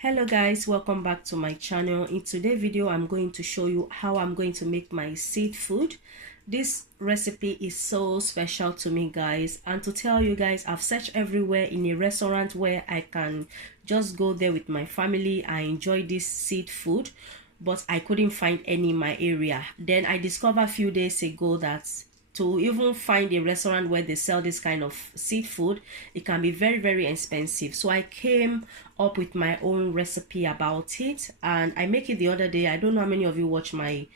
Hello guys, welcome back to my channel. In today's video I'm going to show you how I'm going to make my seed food. This recipe is so special to me guys, and to tell you guys, I've searched everywhere in a restaurant where I can just go there with my family and enjoy this seed food, but I couldn't find any in my area. Then I discovered a few days ago that to even find a restaurant where they sell this kind of seafood, it can be very expensive. So I came up with my own recipe about it, and I make it the other day. I don't know how many of you watch my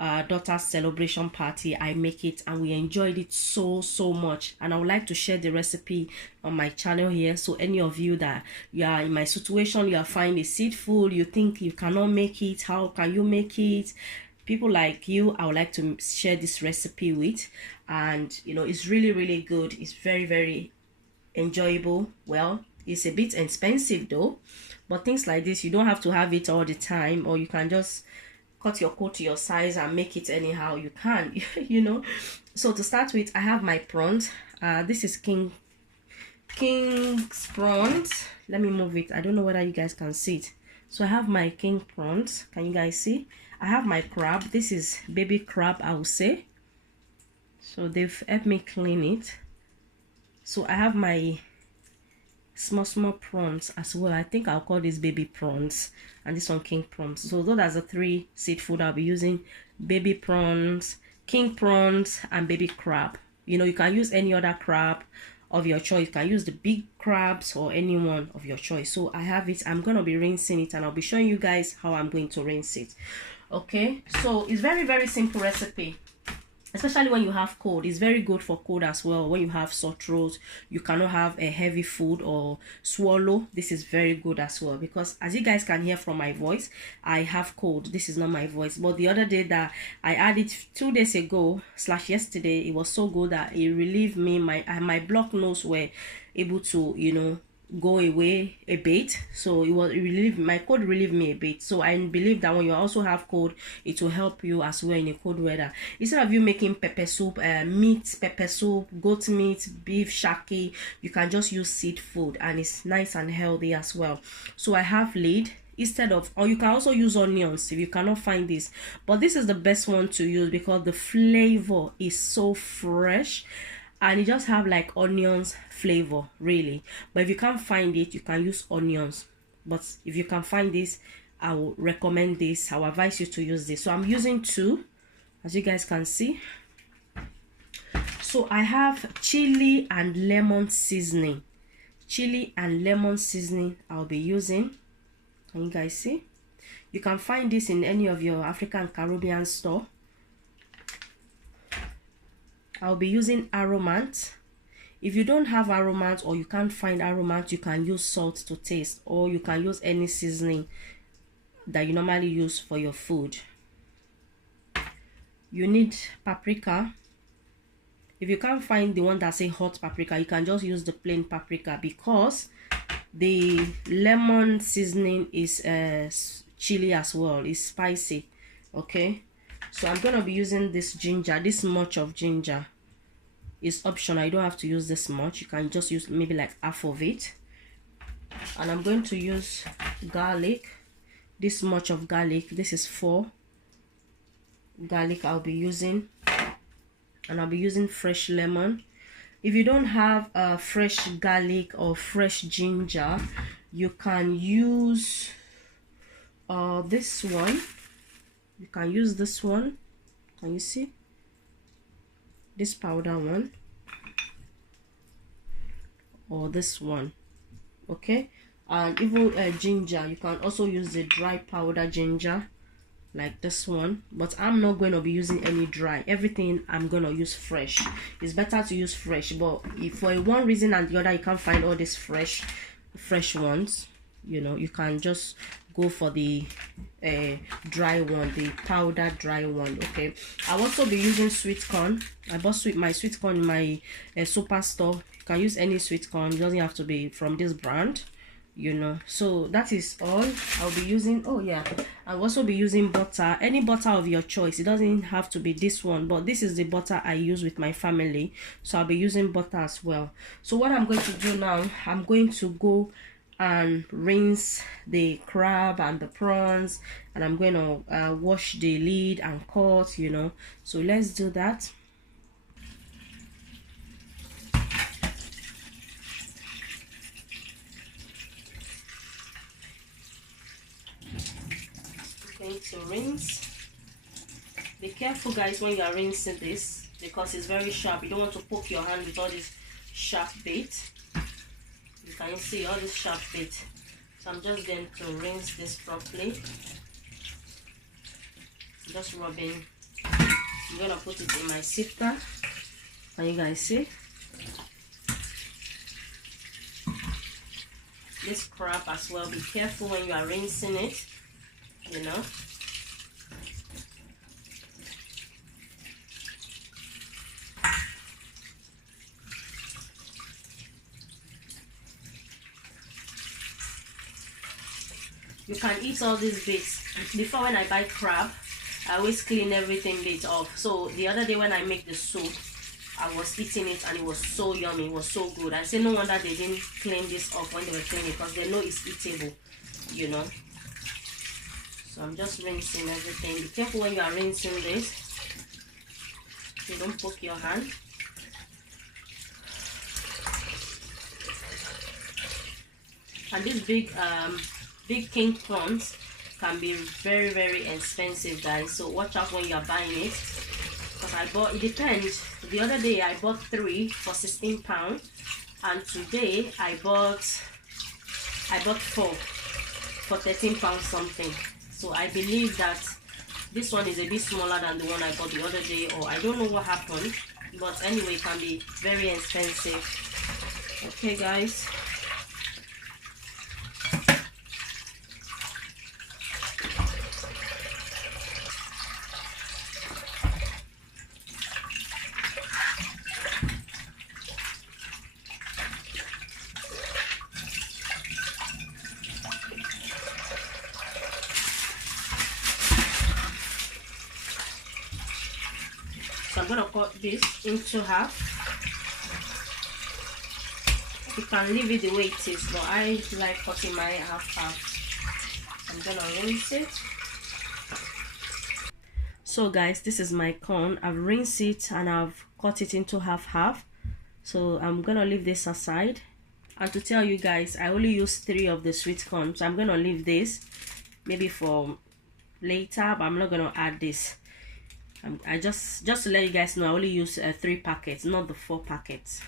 daughter's celebration party. I make it and we enjoyed it so much, and I would like to share the recipe on my channel here. So any of you that you are in my situation, you are finding seafood, you think you cannot make it, how can you make it? People like you, I would like to share this recipe with. And you know, it's really good. It's very enjoyable. Well, it's a bit expensive though, but things like this, you don't have to have it all the time, or you can just cut your coat to your size and make it anyhow you can. You know. So to start with, I have my prawns. This is king's prawns. Let me move it. I don't know whether you guys can see it. So I have my king prawns. Can you guys see? I have my crab. This is baby crab, I would say. So they've helped me clean it. So I have my small prawns as well. I think I'll call this baby prawns, and this one king prawns. So those are the three seafood I'll be using: baby prawns, king prawns, and baby crab. You know, you can use any other crab of your choice. You can use the big crabs or any one of your choice. So I have it. I'm gonna be rinsing it, and I'll be showing you guys how I'm going to rinse it. Okay, so it's very simple recipe, especially when you have cold. It's very good for cold as well. When you have sore throat, you cannot have a heavy food or swallow. This is very good as well, because as you guys can hear from my voice, I have cold. This is not my voice, but the other day that I had it 2 days ago / yesterday, it was so good that it relieved me. My blocked nose were able to, you know, go away a bit. So it relieved my cold, relieved me a bit. So I believe that when you also have cold, it will help you as well in a cold weather. Instead of you making pepper soup, meat pepper soup, goat meat, beef shaki, you can just use seed food, and it's nice and healthy as well. So I have lid instead of, or you can also use onions if you cannot find this, but this is the best one to use because the flavor is so fresh, and it just have like onions flavor really. But if you can't find it, you can use onions. But if you can find this, I will recommend this. I will advise you to use this. So I'm using 2, as you guys can see. So I have chili and lemon seasoning. Chili and lemon seasoning I'll be using. Can you guys see? You can find this in any of your African Caribbean store. I'll be using aromant. If you don't have aromant, or you can't find aromant, you can use salt to taste, or you can use any seasoning that you normally use for your food. You need paprika. If you can't find the one that say hot paprika, you can just use the plain paprika, because the lemon seasoning is chili as well. It's spicy. Okay, so I'm gonna be using this ginger. This much of ginger is optional. You don't have to use this much. You can just use maybe like half of it. And I'm going to use garlic. This much of garlic. This is 4 garlic I'll be using, and I'll be using fresh lemon. If you don't have fresh garlic or fresh ginger, you can use this one. You can use this one. Can you see? This powder one, or this one. Okay, and even ginger, you can also use the dry powder ginger like this one, but I'm not going to be using any dry. Everything I'm going to use fresh. It's better to use fresh, but if for one reason and the other you can't find all these fresh ones, you know, you can just go for the dry one, the powder dry one. Okay, I'll also be using sweet corn. I bought my sweet corn in my superstore. You can use any sweet corn, it doesn't have to be from this brand, you know. So that is all I'll be using. Oh yeah, I'll also be using butter, any butter of your choice. It doesn't have to be this one, but this is the butter I use with my family, so I'll be using butter as well. So what I'm going to do now, I'm going to go and rinse the crab and the prawns, and I'm going to wash the lid and cut, you know. So let's do that. Okay, to rinse. Be careful guys when you are rinsing this, because it's very sharp. You don't want to poke your hand with all this sharp bait. You can see all this sharp bait. So I'm just going to rinse this properly. Just rubbing. I'm gonna put it in my sifter. Can you guys see? This crab as well, be careful when you are rinsing it, you know. You can eat all these bits. Before, when I buy crab, I always clean everything bit off. So the other day when I make the soup, I was eating it and it was so yummy, it was so good. I say no wonder they didn't clean this off when they were cleaning, because they know it's eatable, you know. So I'm just rinsing everything. Be careful when you are rinsing this, so don't poke your hand. And these big king prawns can be very expensive guys, so watch out when you are buying it, because I bought, it depends. The other day I bought 3 for £16, and today I bought 4 for £13 something. So I believe that this one is a bit smaller than the one I bought the other day, or I don't know what happened, but anyway, it can be very expensive. Okay guys, so I'm gonna cut this into half. You can leave it the way it is, but I like cutting my half. I'm gonna rinse it. So guys, this is my corn. I've rinsed it and I've cut it into half. So I'm gonna leave this aside. And to tell you guys, I only use 3 of the sweet corn, so I'm gonna leave this maybe for later, but I'm not gonna add this. I just to let you guys know, I only use 3 packets, not the 4 packets.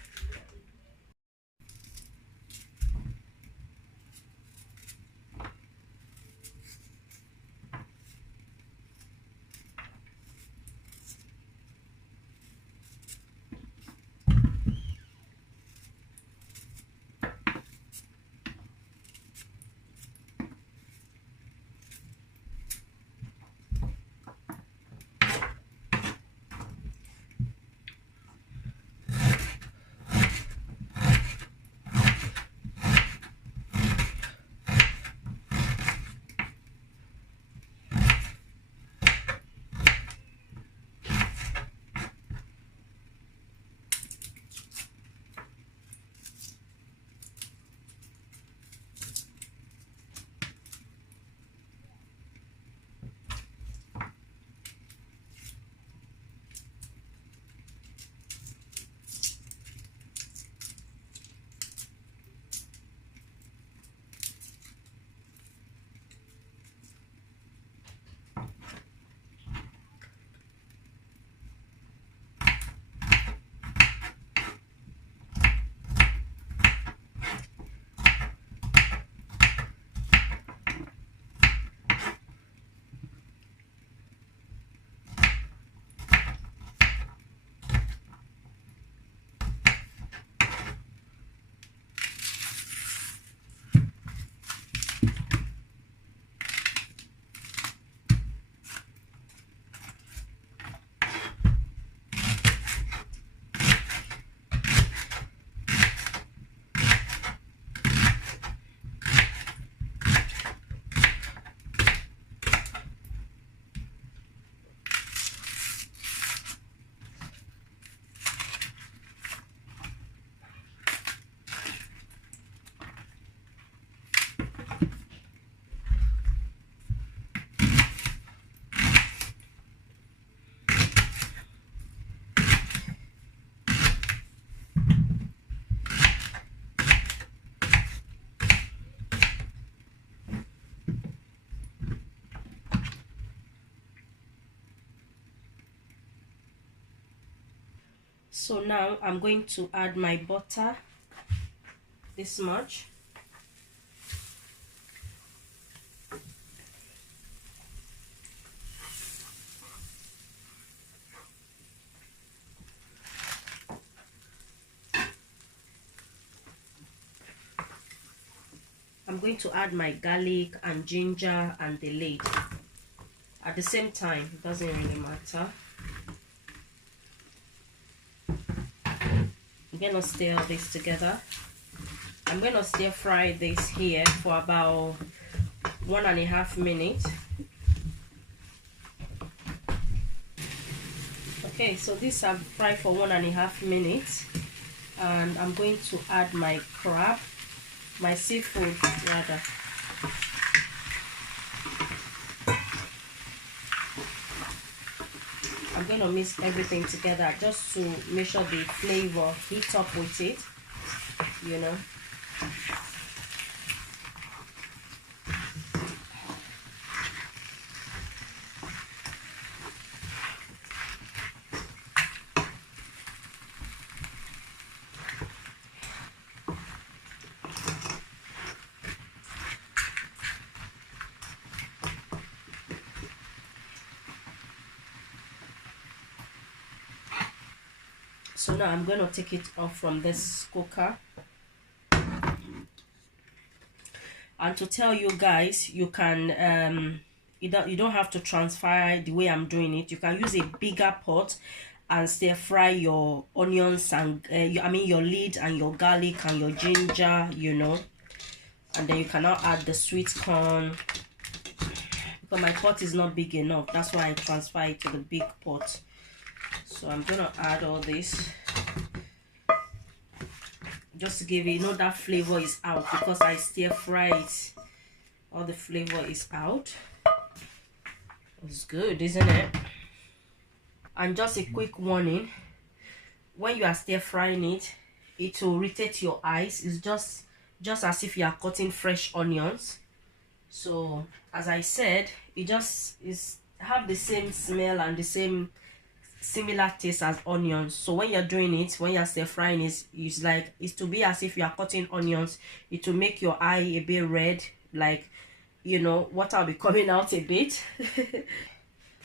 So now I'm going to add my butter, this much. I'm going to add my garlic and ginger and the leek at the same time. It doesn't really matter. I'm going to stir all this together. I'm going to stir fry this here for about 1.5 minutes. Okay, so this I've fried for 1.5 minutes, and I'm going to add my crab, my seafood rather. I'm going to mix everything together just to make sure the flavor heats up with it, you know. So now I'm going to take it off from this cooker. And to tell you guys, you can you don't have to transfer the way I'm doing it. You can use a bigger pot and stir fry your onions and your leek and your garlic and your ginger, you know. And then you can now add the sweet corn, because my pot is not big enough. That's why I transfer it to the big pot. So I'm gonna add all this just to give it, you know, that flavor is out, because I stir fry it. All the flavor is out. It's good, isn't it? And just a quick warning, when you are stir frying it, it will irritate your eyes. It's just as if you are cutting fresh onions. So as I said, it just have the same smell and the same similar taste as onions. So when you're doing it, when you're stir frying it, it's to be as if you are cutting onions. It will make your eye a bit red, like, you know, water will be coming out a bit.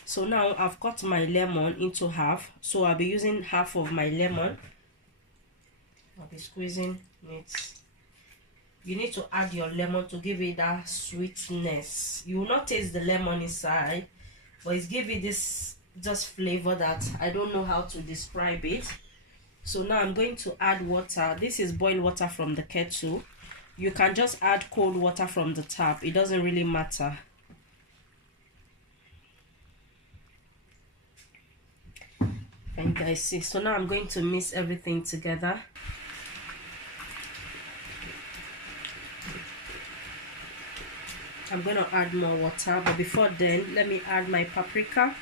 So now I've cut my lemon into half, so I'll be using half of my lemon. I'll be squeezing it. You need to add your lemon to give it that sweetness. You will not taste the lemon inside, but it's give it this just flavor that I don't know how to describe it. So now I'm going to add water. This is boiled water from the kettle. You can just add cold water from the tap. It doesn't really matter. Can you guys see? So now I'm going to mix everything together. I'm going to add more water, but before then, let me add my paprika.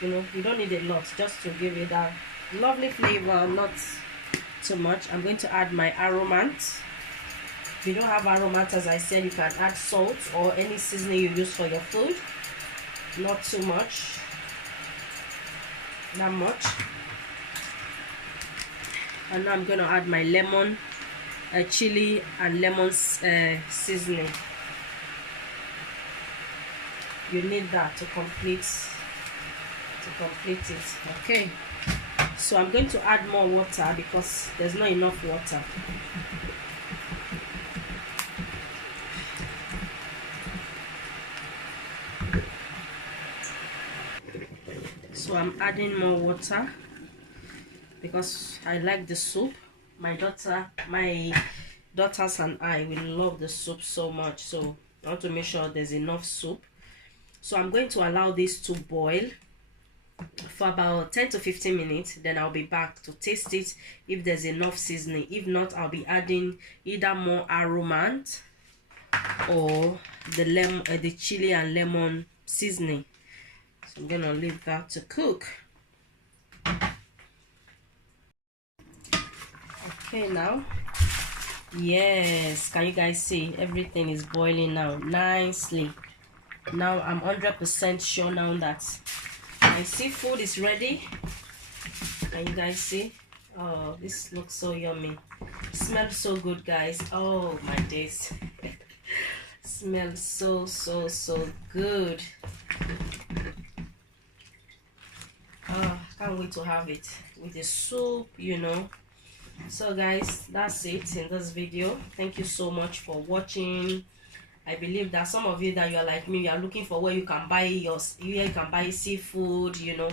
You know, you don't need a lot, just to give it a lovely flavor, not too much. I'm going to add my aromat. If you don't have aromat, as I said, you can add salt or any seasoning you use for your food. Not too much, not much. And now I'm going to add my lemon, chili and lemon seasoning. You need that to complete it. Okay, so I'm going to add more water because there's not enough water. So I'm adding more water because I like the soup. My daughters and I will love the soup so much, so I want to make sure there's enough soup. So I'm going to allow this to boil for about 10 to 15 minutes. Then I'll be back to taste it if there's enough seasoning. If not, I'll be adding either more aromat or the chili and lemon seasoning. So I'm gonna leave that to cook. Okay, now, yes, can you guys see everything is boiling now nicely? Now I'm 100% sure now that my seafood is ready. Can you guys see? Oh, this looks so yummy. Smells so good, guys. Oh my days. Smells so good. Oh, can't wait to have it with the soup, you know. So guys, that's it in this video. Thank you so much for watching. I believe that some of you that you are like me, you are looking for where you can buy seafood, you know.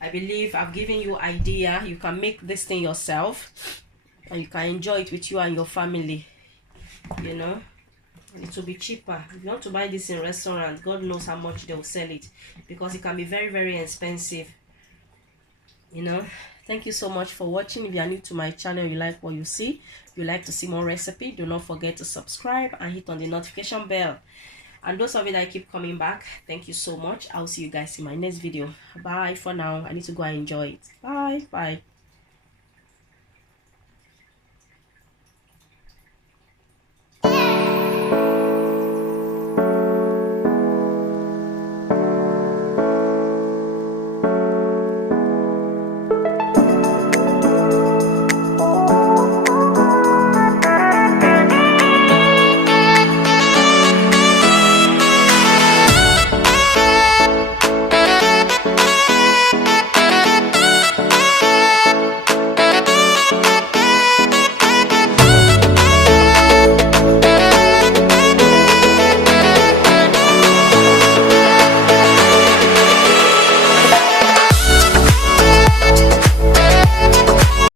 I believe I've given you idea. You can make this thing yourself and you can enjoy it with you and your family, you know. And it will be cheaper. If you want to buy this in restaurant, God knows how much they will sell it, because it can be very expensive, you know. Thank you so much for watching. If you are new to my channel, you like what you see, you like to see more recipe, do not forget to subscribe and hit on the notification bell. And those of you that keep coming back, thank you so much. I'll see you guys in my next video. Bye for now. I need to go and enjoy it. Bye.